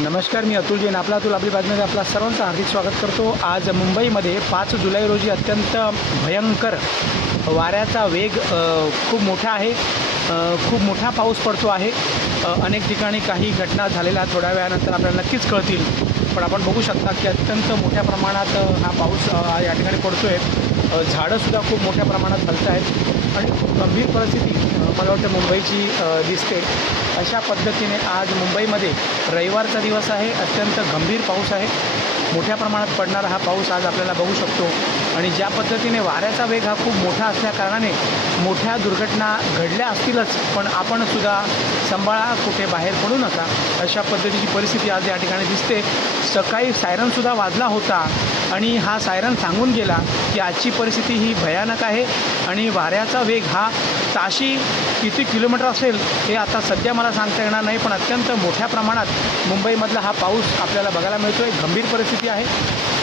नमस्कार, मी अतुल जैन. अतुल आपली बातमीमध्ये आपला सर्वांचं हार्दिक स्वागत करतो. आज मुंबईमध्ये 5 जुलै रोजी अत्यंत भयंकर वाऱ्याचा वेग खूप मोठा आहे. खूप मोठा पाऊस पडतो आहे. अनेक ठिकाणी काही घटना झालेल्या थोड्या वेळानंतर आपल्याला नक्कीच कळतील. पण आपण बघू शकता की अत्यंत मोठ्या प्रमाणात हा पाऊस या ठिकाणी पडतो आहे. झाडंसुद्धा खूप मोठ्या प्रमाणात हलत आहेत आणि खूप गंभीर परिस्थिती मला वाटतं मुंबईची दिसते. अशा पद्धतीने आज मुंबईमध्ये रविवारचा दिवस आहे. अत्यंत गंभीर पाऊस आहे. मोठ्या प्रमाणात पडणारा हा पाऊस आज आपल्याला बघू शकतो. आणि ज्या पद्धतीने वाऱ्याचा वेग हा खूप मोठा असल्याकारणाने मोठ्या दुर्घटना घडल्या असतीलच, पण आपणसुद्धा सांभाळा, कुठे बाहेर पडू नका, अशा पद्धतीची परिस्थिती आज या ठिकाणी दिसते. सकाळी सायरनसुद्धा वाजला होता आणि हा सायरन सांगून गेला की आजची परिस्थिती ही भयानक आहे आणि वाऱ्याचा वेग हा ताशी किती किलोमीटर असेल हे आता सध्या मला सांगता येणार नाही, पण अत्यंत मोठ्या प्रमाणात मुंबईमधला हा पाऊस आपल्याला बघायला मिळतो आहे. गंभीर परिस्थिती आहे.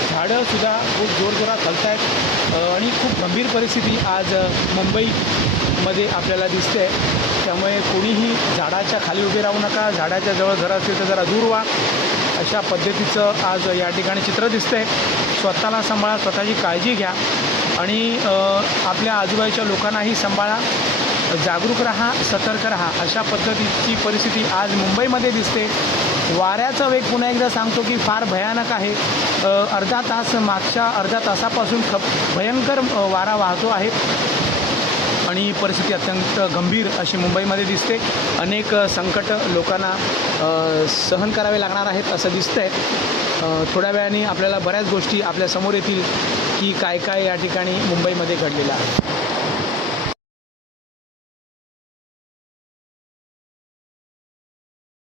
झाडंसुद्धा खूप जोरजोरात हलत आहेत आणि खूप गंभीर परिस्थिती आज मुंबईमध्ये आपल्याला दिसते आहे. त्यामुळे कोणीही झाडाच्या खाली उभे राहू नका. झाडाच्या जवळ घर असेल तर जरा दूर व्हा. अशा पद्धतीचं आज या ठिकाणी चित्र दिसतं आहे. स्वतःला सांभाळा, स्वतःची काळजी घ्या आणि आपल्या आजूबाजूच्या लोकांनाही सांभाळा. जागरूक राहा, सतर्क राहा. अशा पद्धतीची परिस्थिती आज मुंबईमध्ये दिसते. वाऱ्याचा वेग पुन्हा एकदा सांगतो की फार भयानक आहे. मागच्या अर्धा तासापासून भयंकर वारा वाहतो आहे आणि परिस्थिती अत्यंत गंभीर अशी मुंबईमध्ये दिसते. अनेक संकट लोकांना सहन करावे लागणार आहेत असं दिसतं आहे. थोड्या वेळाने आपल्याला बऱ्याच गोष्टी आपल्या समोर येतील की काय काय या ठिकाणी मुंबईमध्ये घडलेलं आहे.